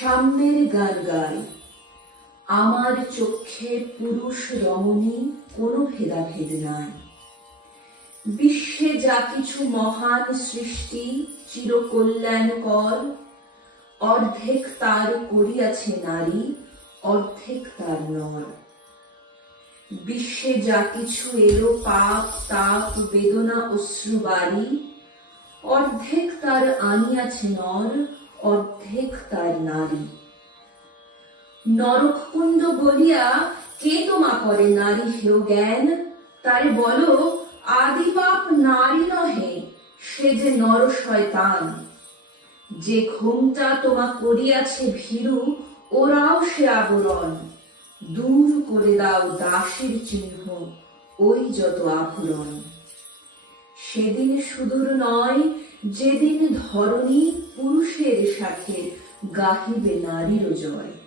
সাম্যের গান গাই। আমার চক্ষে পুরুষ রমণী কোনো ভেদাভেদ নাই। বিশ্বে যা কিছু মহান সৃষ্টি চিরকল্যাণকর, অর্ধেক তার করিয়াছে নারী, অর্ধেক তার নর। বিশ্বে যা কিছু এলো পাপ তাপ বেদনা অশ্রুবারি, অর্ধেক তার আনিয়াছে নর, অর্ধেক তার নারী। নরককুণ্ড বলিয়া কে তোমা করে নারী হেয় জ্ঞান, তারে বলো আদি পাপ নারী নহে, সে যে নর শয়তান। যে ঘোমটা তোমা করিয়াছে ভীরু, ওরাও সে আবরণ। দূর করে দাও দাসের চিহ্ন, ওই যত আভরণ। সেদিন সুদূর নয় যেদিন ধরণী পুরুষের সাথে গাহিবে নারীর জয়।